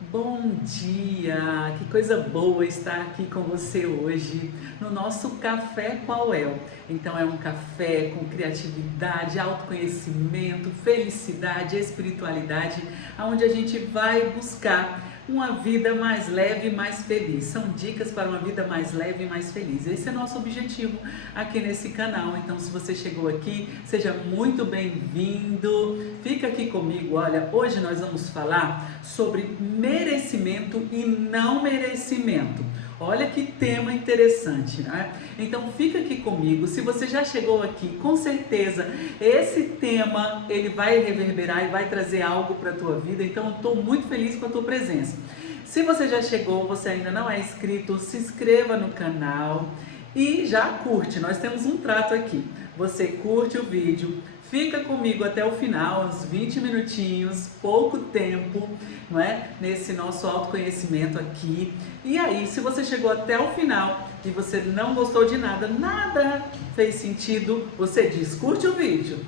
Bom dia! Que coisa boa estar aqui com você hoje no nosso Café com a UEL. Então é um café com criatividade, autoconhecimento, felicidade, espiritualidade, onde a gente vai buscar uma vida mais leve e mais feliz. São dicas para uma vida mais leve e mais feliz. Esse é nosso objetivo aqui nesse canal. Então, se você chegou aqui, seja muito bem-vindo. Fica aqui comigo. Olha, hoje nós vamos falar sobre merecimento e não merecimento. Olha que tema interessante, né? Então fica aqui comigo. Se você já chegou aqui, com certeza esse tema ele vai reverberar e vai trazer algo para a tua vida. Então eu estou muito feliz com a tua presença. Se você já chegou, você ainda não é inscrito, se inscreva no canal e já curte. Nós temos um trato aqui. Você curte o vídeo, fica comigo até o final, uns 20 minutinhos, pouco tempo, não é? Nesse nosso autoconhecimento aqui. E aí, se você chegou até o final e você não gostou de nada, nada fez sentido, você diz, curte o vídeo.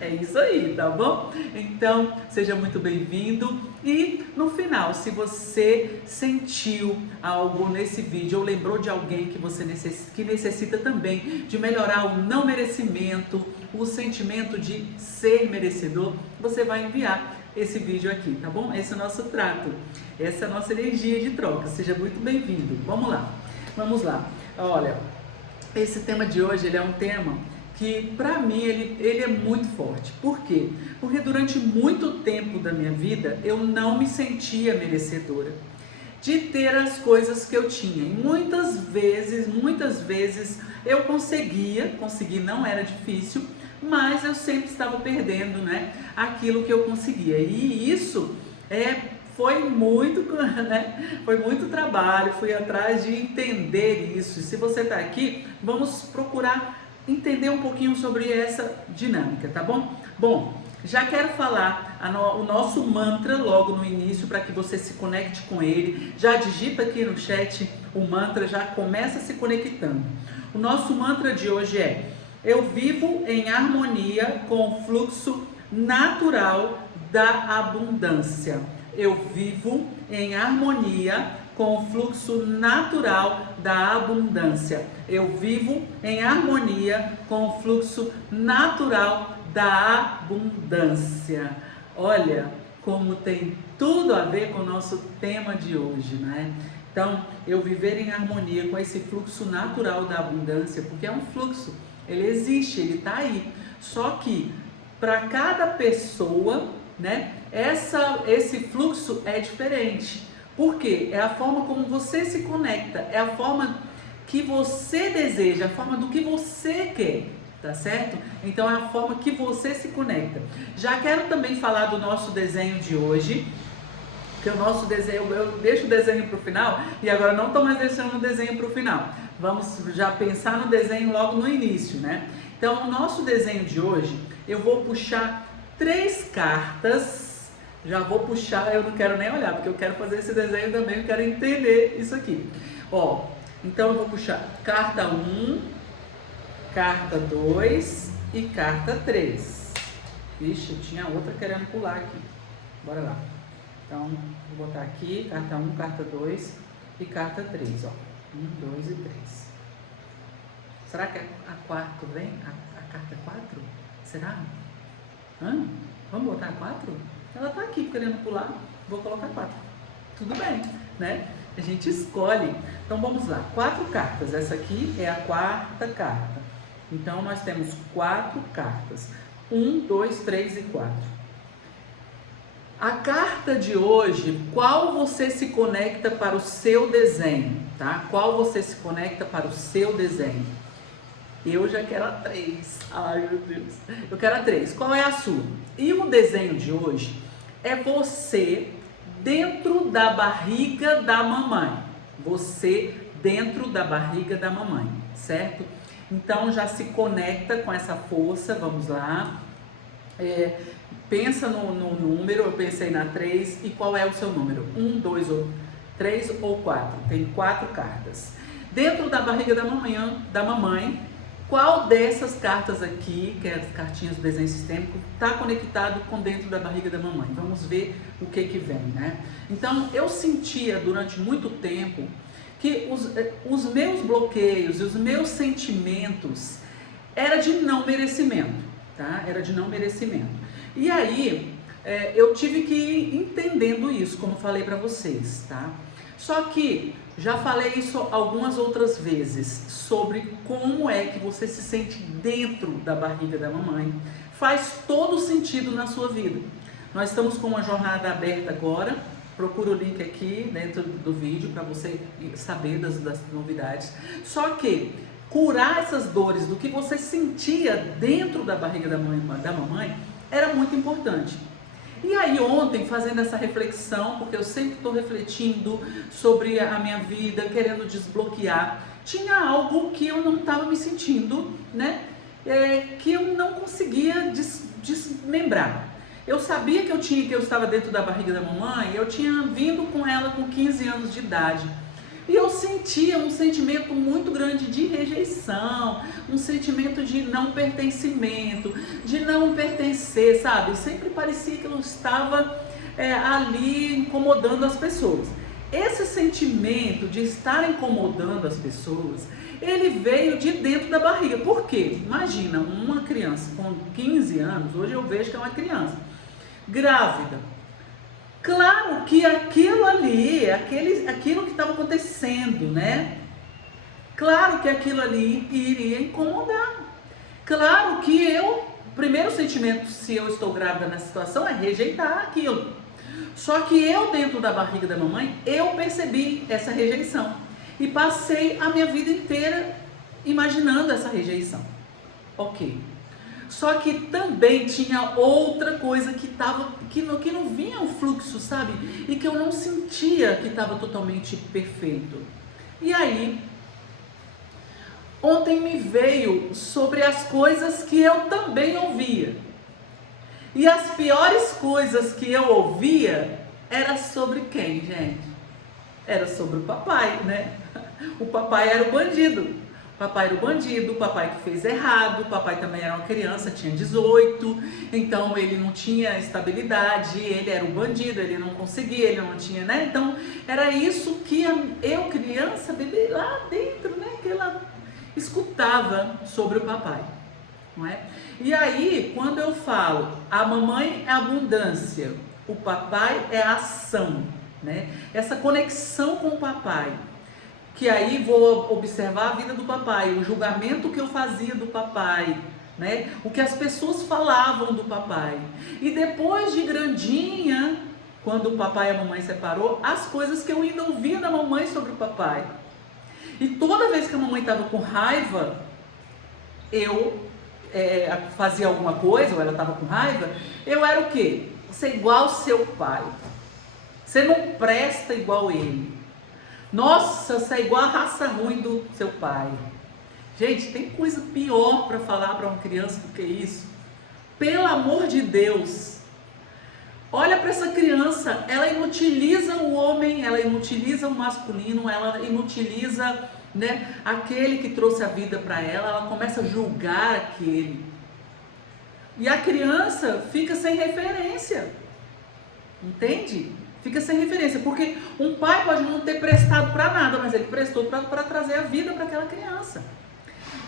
É isso aí, tá bom? Então, seja muito bem-vindo. E no final, se você sentiu algo nesse vídeo ou lembrou de alguém que necessita também de melhorar o não merecimento, o sentimento de ser merecedor, você vai enviar esse vídeo aqui, tá bom? Esse é o nosso trato, essa é a nossa energia de troca. Seja muito bem-vindo. Vamos lá. Olha, esse tema de hoje, ele é um tema que, para mim, ele é muito forte. Por quê? Porque durante muito tempo da minha vida, eu não me sentia merecedora de ter as coisas que eu tinha. E muitas vezes eu conseguir não era difícil, mas eu sempre estava perdendo, né, aquilo que eu conseguia. E isso foi muito, né, foi muito trabalho, fui atrás de entender isso. E se você está aqui, vamos procurar entender um pouquinho sobre essa dinâmica, tá bom? Bom, já quero falar o nosso mantra logo no início para que você se conecte com ele. Já digita aqui no chat o mantra, já começa se conectando. O nosso mantra de hoje é: eu vivo em harmonia com o fluxo natural da abundância. Eu vivo em harmonia com o fluxo natural da abundância. Eu vivo em harmonia com o fluxo natural da abundância. Olha como tem tudo a ver com o nosso tema de hoje, né? Então, eu viver em harmonia com esse fluxo natural da abundância, porque é um fluxo, ele existe, ele está aí. Só que para cada pessoa, né, esse fluxo é diferente. Por quê? É a forma como você se conecta, é a forma que você deseja, a forma do que você quer, tá certo? Então é a forma que você se conecta. Já quero também falar do nosso desenho de hoje, que o nosso desenho, eu deixo o desenho para o final e agora não estou mais deixando o desenho para o final. Vamos já pensar no desenho logo no início, né? Então, o nosso desenho de hoje, eu vou puxar 3 cartas. Já vou puxar, eu não quero nem olhar, porque eu quero fazer esse desenho também, eu quero entender isso aqui. Ó, então eu vou puxar carta 1, carta 2 e carta 3. Vixe, eu tinha outra querendo pular aqui. Bora lá. Então, vou botar aqui, carta 1, carta 2 e carta 3, ó. 1, 2 e 3. Será que a quarta vem? A carta 4? Será? Vamos botar a 4? Ela tá aqui querendo pular, vou colocar 4. Tudo bem, né? A gente escolhe. Então, vamos lá. 4 cartas. Essa aqui é a quarta carta. Então, nós temos 4 cartas. 1, 2, 3 e 4. A carta de hoje, qual você se conecta para o seu desenho, tá? Qual você se conecta para o seu desenho? Eu já quero a 3. Ai, meu Deus. Eu quero a 3. Qual é a sua? E o desenho de hoje é você dentro da barriga da mamãe. Você dentro da barriga da mamãe, certo? Então já se conecta com essa força, vamos lá. Pensa no número, eu pensei na 3, e qual é o seu número? 1, 2, 3 ou 4? Tem 4 cartas. Dentro da barriga da mamãe, qual dessas cartas aqui, que é as cartinhas do desenho sistêmico, está conectado com dentro da barriga da mamãe. Vamos ver o que vem, né? Então, eu sentia durante muito tempo que os meus bloqueios e os meus sentimentos era de não merecimento, tá? Era de não merecimento. E aí, eu tive que ir entendendo isso, como falei para vocês, tá? Só que já falei isso algumas outras vezes, sobre como é que você se sente dentro da barriga da mamãe. Faz todo sentido na sua vida. Nós estamos com uma jornada aberta agora. Procura o link aqui dentro do vídeo para você saber das novidades. Só que curar essas dores do que você sentia dentro da barriga da mamãe era muito importante. E aí ontem, fazendo essa reflexão, porque eu sempre estou refletindo sobre a minha vida, querendo desbloquear, tinha algo que eu não estava me sentindo, né? Que eu não conseguia desmembrar. Eu sabia que eu estava dentro da barriga da mamãe, eu tinha vindo com ela com 15 anos de idade. E eu sentia um sentimento muito grande de rejeição, um sentimento de não pertencimento, de não pertencer, sabe? Sempre parecia que eu estava ali incomodando as pessoas. Esse sentimento de estar incomodando as pessoas, ele veio de dentro da barriga. Por quê? Imagina, uma criança com 15 anos, hoje eu vejo que é uma criança, grávida. Claro que aquilo ali, aquilo que estava acontecendo, né? Claro que aquilo ali iria incomodar. Claro que o primeiro sentimento, se eu estou grávida nessa situação, é rejeitar aquilo. Só que eu, dentro da barriga da mamãe, eu percebi essa rejeição. E passei a minha vida inteira imaginando essa rejeição. Ok. Só que também tinha outra coisa que não vinha um fluxo, sabe? E que eu não sentia que estava totalmente perfeito. E aí, ontem me veio sobre as coisas que eu também ouvia. E as piores coisas que eu ouvia era sobre quem, gente? Era sobre o papai, né? O papai era o bandido. Papai era o bandido, o papai que fez errado, o papai também era uma criança, tinha 18, então ele não tinha estabilidade, ele era o bandido, ele não conseguia, ele não tinha, né? Então era isso que eu, criança, bebê, lá dentro, né? Que ela escutava sobre o papai, não é? E aí, quando eu falo, a mamãe é abundância, o papai é ação, né? Essa conexão com o papai. Que aí vou observar a vida do papai, o julgamento que eu fazia do papai, né? O que as pessoas falavam do papai. E depois de grandinha, quando o papai e a mamãe separou, as coisas que eu ainda ouvia da mamãe sobre o papai. E toda vez que a mamãe estava com raiva, eu fazia alguma coisa, ou ela estava com raiva, eu era o quê? Você é igual ao seu pai. Você não presta igual ele. Nossa, você é igual a raça ruim do seu pai. Gente, tem coisa pior para falar para uma criança do que isso? Pelo amor de Deus. Olha para essa criança, ela inutiliza o homem, ela inutiliza o masculino, ela inutiliza, né, aquele que trouxe a vida para ela começa a julgar aquele. E a criança fica sem referência. Entende? Fica sem referência, porque um pai pode não ter prestado para nada, mas ele prestou para trazer a vida para aquela criança.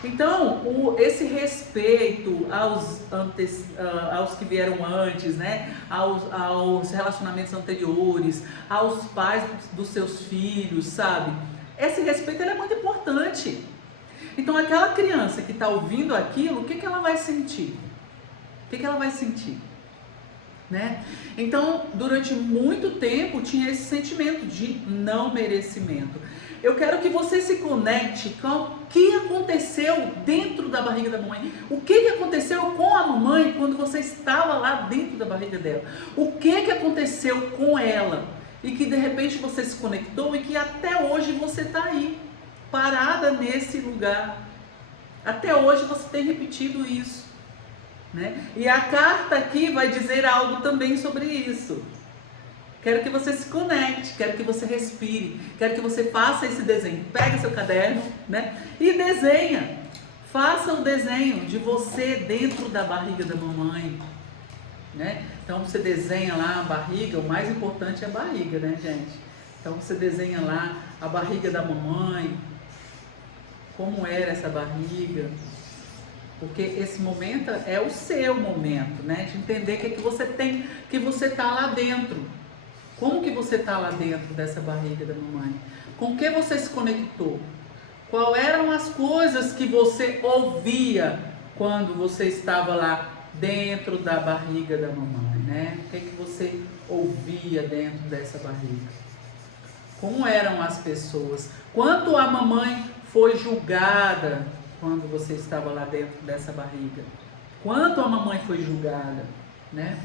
Então, esse respeito aos que vieram antes, né? aos relacionamentos anteriores, aos pais dos seus filhos, sabe? Esse respeito ele é muito importante. Então, aquela criança que está ouvindo aquilo, o que ela vai sentir? O que ela vai sentir? Né? Então, durante muito tempo tinha esse sentimento de não merecimento. Eu quero que você se conecte com o que aconteceu dentro da barriga da mamãe. O que aconteceu com a mamãe quando você estava lá dentro da barriga dela? O que aconteceu com ela? E que de repente você se conectou e que até hoje você está aí, parada nesse lugar. Até hoje você tem repetido isso. Né? E a carta aqui vai dizer algo também sobre isso. Quero que você se conecte, quero que você respire, quero que você faça esse desenho. Pega seu caderno, né? E desenha. Faça o desenho de você dentro da barriga da mamãe, né? Então você desenha lá a barriga, o mais importante é a barriga, né, gente? Então você desenha lá a barriga da mamãe, como era essa barriga, porque esse momento é o seu momento, né? De entender o que você tem, que você tá lá dentro. Como que você tá lá dentro dessa barriga da mamãe? Com que você se conectou? Quais eram as coisas que você ouvia quando você estava lá dentro da barriga da mamãe, né? O que você ouvia dentro dessa barriga? Como eram as pessoas? Quanto a mamãe foi julgada quando você estava lá dentro dessa barriga? Quanto a mamãe foi julgada, né?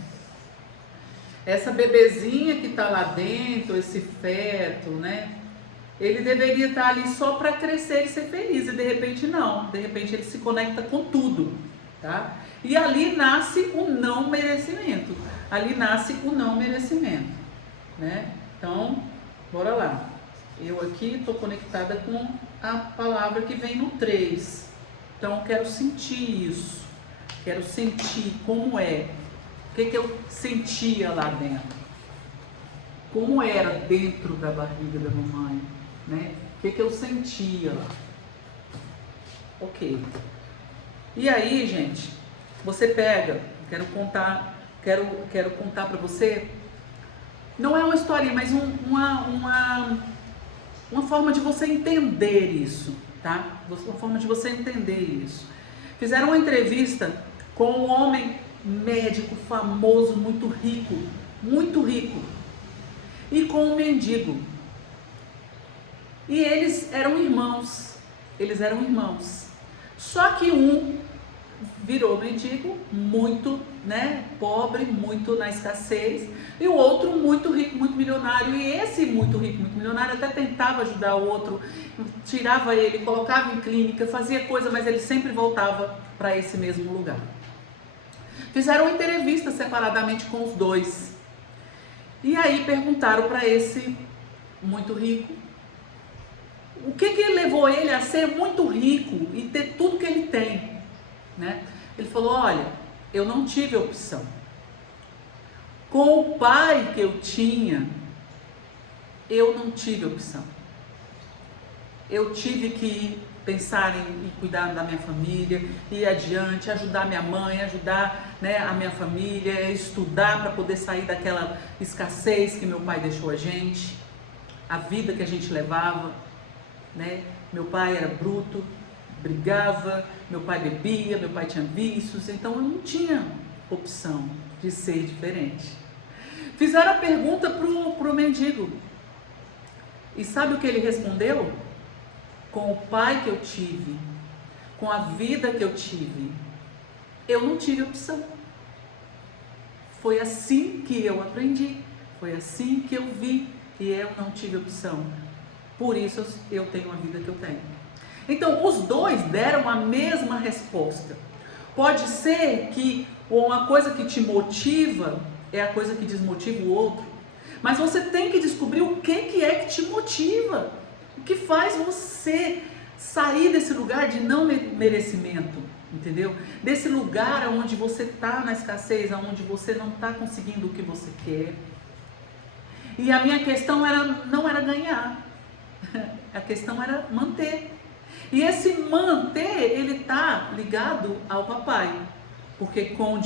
Essa bebezinha que está lá dentro, esse feto, né? Ele deveria estar ali só para crescer e ser feliz, e de repente não, de repente ele se conecta com tudo, tá? E ali nasce o não merecimento, né? Então, bora lá. Eu aqui estou conectada com a palavra que vem no 3, então eu quero sentir isso, quero sentir como é, o que eu sentia lá dentro, como era dentro da barriga da mamãe, né? O que eu sentia lá. Ok. E aí, gente, você pega, quero contar para você, não é uma historinha, mas uma forma de você entender isso, tá? Uma forma de você entender isso. Fizeram uma entrevista com um homem médico famoso, muito rico, e com um mendigo. E eles eram irmãos. Só que um virou mendigo, muito, né, pobre, muito na escassez, e o outro muito rico, muito milionário. E esse muito rico, muito milionário até tentava ajudar o outro, tirava ele, colocava em clínica, fazia coisa, mas ele sempre voltava para esse mesmo lugar. Fizeram uma entrevista separadamente com os dois. E aí perguntaram para esse muito rico o que levou ele a ser muito rico e ter tudo que ele tem, né? Ele falou: olha, eu não tive opção. Com o pai que eu tinha, eu não tive opção. Eu tive que pensar em cuidar da minha família, ir adiante, ajudar minha mãe, ajudar, né, a minha família, estudar para poder sair daquela escassez que meu pai deixou a gente, a vida que a gente levava, né? Meu pai era bruto, brigava, meu pai bebia, meu pai tinha vícios, então eu não tinha opção de ser diferente. Fizeram a pergunta pro mendigo, e sabe o que ele respondeu? Com o pai que eu tive, com a vida que eu tive, eu não tive opção. Foi assim que eu aprendi, foi assim que eu vi, e eu não tive opção. Por isso eu tenho a vida que eu tenho. Então, os dois deram a mesma resposta. Pode ser que uma coisa que te motiva é a coisa que desmotiva o outro, mas você tem que descobrir o que é que te motiva, o que faz você sair desse lugar de não merecimento, entendeu? Desse lugar onde você está na escassez, onde você não está conseguindo o que você quer. E a minha questão não era ganhar, a questão era manter. E esse manter, ele está ligado ao papai. Porque com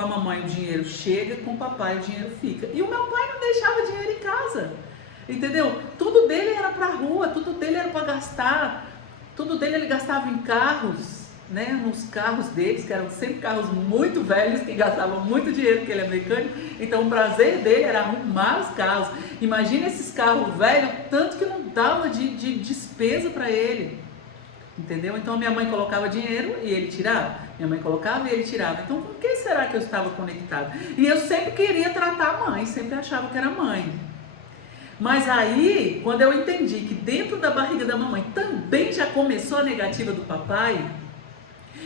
a mamãe o dinheiro chega, com o papai o dinheiro fica. E o meu pai não deixava dinheiro em casa, entendeu? Tudo dele era para a rua, tudo dele era para gastar, tudo dele ele gastava em carros, né? Nos carros deles, que eram sempre carros muito velhos, que gastavam muito dinheiro, porque ele é mecânico. Então o prazer dele era arrumar os carros. Imagina esses carros velhos, tanto que não dava de despesa para ele. Entendeu? Então minha mãe colocava dinheiro e ele tirava. Minha mãe colocava e ele tirava. Então com quem será que eu estava conectado? E eu sempre queria tratar a mãe, sempre achava que era mãe. Mas aí, quando eu entendi que dentro da barriga da mamãe também já começou a negativa do papai,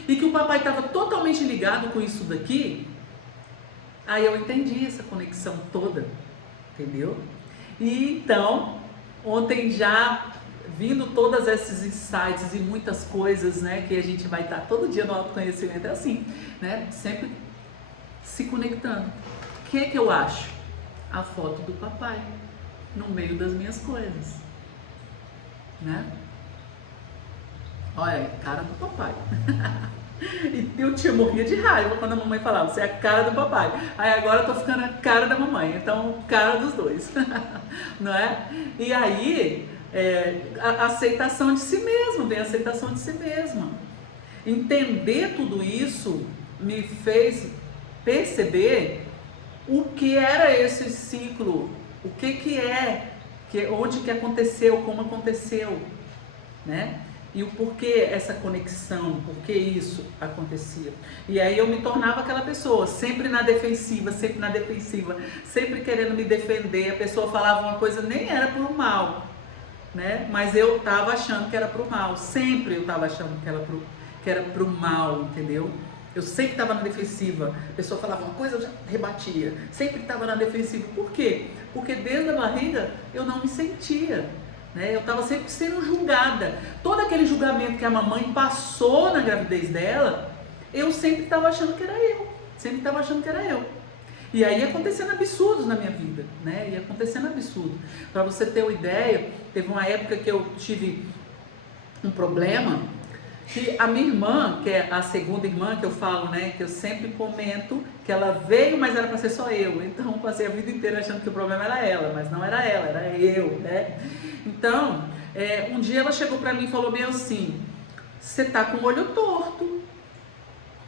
e que o papai estava totalmente ligado com isso daqui, aí eu entendi essa conexão toda, entendeu? E então, ontem já vindo todas esses insights e muitas coisas, né, que a gente vai estar todo dia no autoconhecimento, é assim, né, sempre se conectando. O que eu acho? A foto do papai no meio das minhas coisas, né? Olha, cara do papai. E eu morria de raiva quando a mamãe falava, você é a cara do papai. Aí agora eu tô ficando a cara da mamãe, então cara dos dois. Não é? E aí, a aceitação de si mesmo, vem a aceitação de si mesma. Entender tudo isso me fez perceber o que era esse ciclo, o que é, onde que aconteceu, como aconteceu, né? E o porquê essa conexão, por que isso acontecia. E aí eu me tornava aquela pessoa, sempre na defensiva, sempre querendo me defender. A pessoa falava uma coisa, nem era por mal, né? Mas eu estava achando que era pro mal, sempre eu estava achando que era pro mal, entendeu? Eu sempre estava na defensiva, a pessoa falava uma coisa, eu já rebatia, sempre estava na defensiva. Por quê? Porque desde a barriga eu não me sentia. Eu estava sempre sendo julgada. Todo aquele julgamento que a mamãe passou na gravidez dela, eu sempre estava achando que era eu. Sempre estava achando que era eu. E aí ia acontecendo absurdos na minha vida, né? Ia acontecendo absurdo. Para você ter uma ideia, teve uma época que eu tive um problema, que a minha irmã, que é a segunda irmã que eu falo, né? Que eu sempre comento que ela veio, mas era para ser só eu. Então eu passei a vida inteira achando que o problema era ela, mas não era ela, era eu, né? Então, um dia ela chegou para mim e falou bem assim, você tá com o olho torto.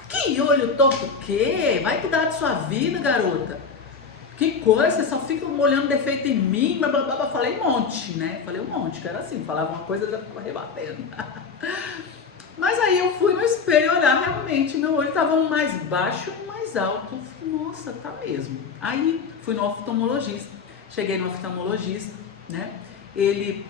Que olho torto o quê? Vai cuidar de sua vida, garota. Que coisa, você só fica olhando defeito em mim, blá, blá, blá. Falei um monte, né? Falei um monte, que era assim, falava uma coisa e já ficava rebatendo. Mas aí eu fui no espelho olhar, realmente meu olho estava um mais baixo, um mais alto. Eu falei, nossa, tá mesmo. Aí fui no oftalmologista, cheguei no oftalmologista, né? Ele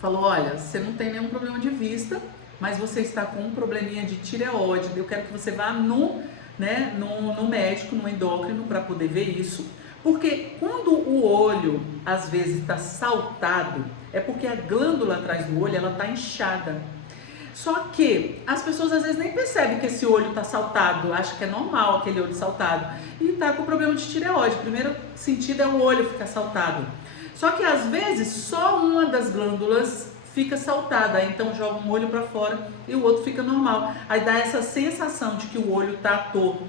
falou, olha, você não tem nenhum problema de vista, mas você está com um probleminha de tireoide. Eu quero que você vá no médico, no endócrino, para poder ver isso. Porque quando o olho, às vezes, está saltado, é porque a glândula atrás do olho, ela está inchada. Só que as pessoas às vezes nem percebem que esse olho está saltado, acham que é normal aquele olho saltado. E está com problema de tireoide. O primeiro sentido é o olho ficar saltado. Só que às vezes só uma das glândulas fica saltada, aí então joga um olho para fora e o outro fica normal. Aí dá essa sensação de que o olho está torto.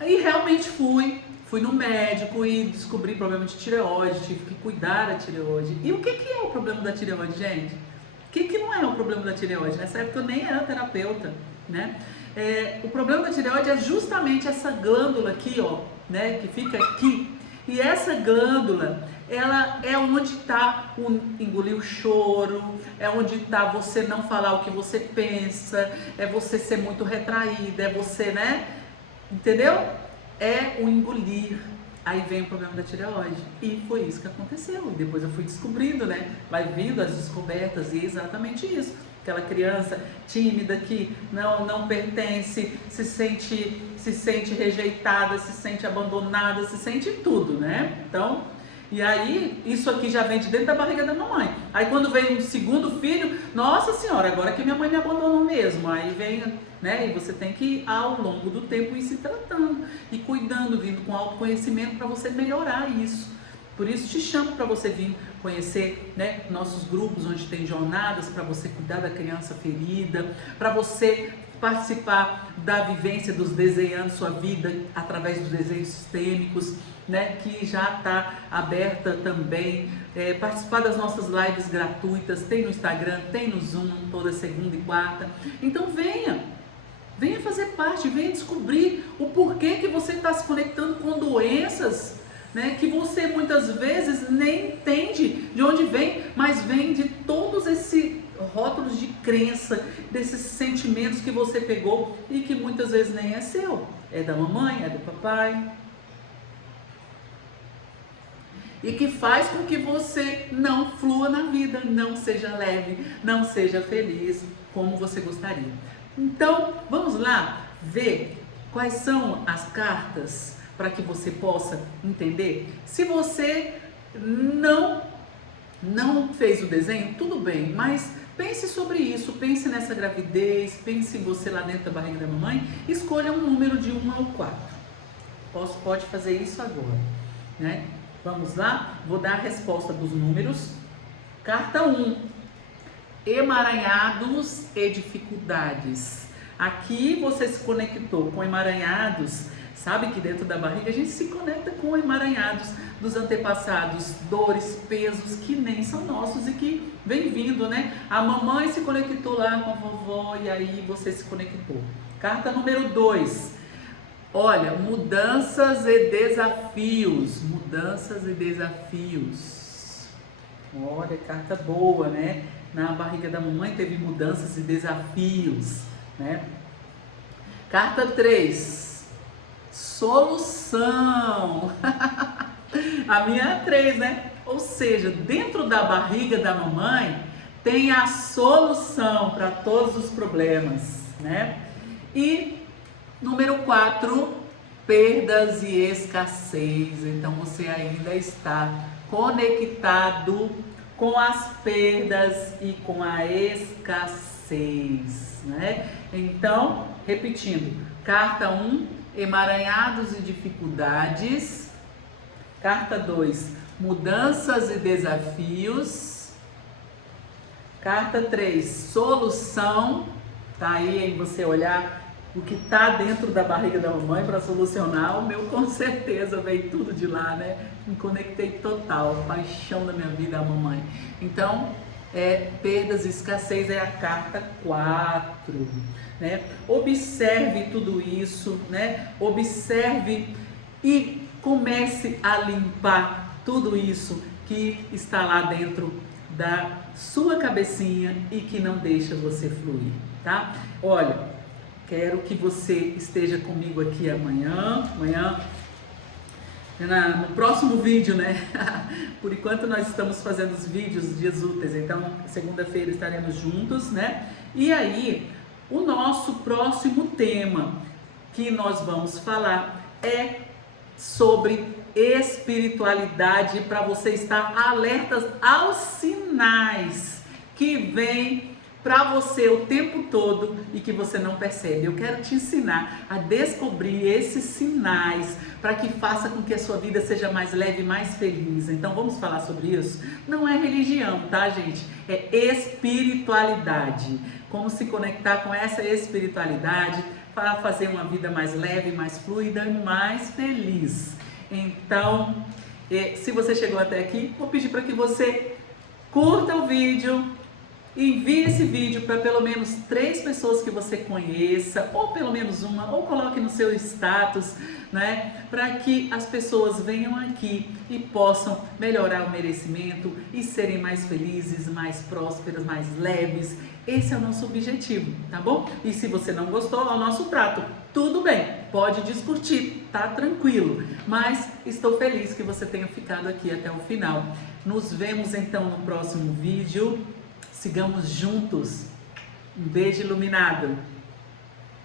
Aí realmente fui no médico e descobri problema de tireoide, tive que cuidar da tireoide. E o que é o problema da tireoide, gente? O que não é o problema da tireoide? Nessa época eu nem era terapeuta, né? O problema da tireoide é justamente essa glândula aqui, ó, né? Que fica aqui. E essa glândula, ela é onde está o engolir o choro, é onde está você não falar o que você pensa, é você ser muito retraída, é você, né? Entendeu? É o engolir. Aí vem o problema da tireoide. E foi isso que aconteceu. Depois eu fui descobrindo, né? Vai vindo as descobertas e é exatamente isso. Aquela criança tímida que não pertence, se sente rejeitada, se sente abandonada, se sente tudo, né? Então, e aí isso aqui já vem de dentro da barriga da mamãe. Aí quando vem um segundo filho, nossa senhora, agora que minha mãe me abandonou mesmo. Aí vem, né? E você tem que ao longo do tempo ir se tratando e cuidando, vindo com autoconhecimento para você melhorar isso. Por isso te chamo para você vir conhecer, né, nossos grupos onde tem jornadas para você cuidar da criança ferida, para você participar da vivência dos Desenhando Sua Vida através dos desenhos sistêmicos, né, que já está aberta também, participar das nossas lives gratuitas, tem no Instagram, tem no Zoom, toda segunda e quarta. Então venha fazer parte, venha descobrir o porquê que você está se conectando com doenças, né, que você muitas vezes nem entende de onde vem, mas vem de todos esses rótulos de crença, desses sentimentos que você pegou e que muitas vezes nem é seu, é da mamãe, é do papai, e que faz com que você não flua na vida, não seja leve, não seja feliz como você gostaria. Então, vamos lá ver quais são as cartas para que você possa entender. Se você não Não fez o desenho? Tudo bem, mas pense sobre isso, pense nessa gravidez, pense em você lá dentro da barriga da mamãe, escolha um número de 1 ao 4. Pode fazer isso agora, né? Vamos lá? Vou dar a resposta dos números. Carta 1, emaranhados e dificuldades. Aqui você se conectou com emaranhados. Sabe que dentro da barriga a gente se conecta com emaranhados dos antepassados, dores, pesos que nem são nossos e que vem vindo, né? A mamãe se conectou lá com a vovó e aí você se conectou. Carta número 2. Olha, mudanças e desafios. Mudanças e desafios. Olha, carta boa, né? Na barriga da mamãe teve mudanças e desafios, né? Carta 3. Solução. A minha é 3, né? Ou seja, dentro da barriga da mamãe tem a solução para todos os problemas, né? E número 4, perdas e escassez. Então você ainda está conectado com as perdas e com a escassez, né? Então, repetindo, carta 1, emaranhados e dificuldades. Carta 2, mudanças e desafios. Carta 3, solução. Tá aí em você olhar o que tá dentro da barriga da mamãe para solucionar. O meu com certeza veio tudo de lá, né? Me conectei total, paixão da minha vida, a mamãe. Então, perdas e escassez é a carta 4. Né? Observe tudo isso, né? Observe e comece a limpar tudo isso que está lá dentro da sua cabecinha e que não deixa você fluir, tá? Olha, quero que você esteja comigo aqui amanhã no próximo vídeo, né? Por enquanto nós estamos fazendo os vídeos dias úteis, então segunda-feira estaremos juntos, né? E aí, o nosso próximo tema que nós vamos falar é sobre espiritualidade, para você estar alerta aos sinais que vêm para você o tempo todo e que você não percebe. Eu quero te ensinar a descobrir esses sinais para que faça com que a sua vida seja mais leve e mais feliz. Então vamos falar sobre isso? Não é religião, tá, gente? É espiritualidade. Como se conectar com essa espiritualidade para fazer uma vida mais leve, mais fluida e mais feliz. Então, se você chegou até aqui, vou pedir para que você curta o vídeo, envie esse vídeo para pelo menos 3 pessoas que você conheça, ou pelo menos uma, ou coloque no seu status, né? Para que as pessoas venham aqui e possam melhorar o merecimento e serem mais felizes, mais prósperas, mais leves. Esse é o nosso objetivo, tá bom? E se você não gostou, é o nosso trato. Tudo bem, pode discutir, tá tranquilo. Mas estou feliz que você tenha ficado aqui até o final. Nos vemos então no próximo vídeo. Sigamos juntos. Um beijo iluminado.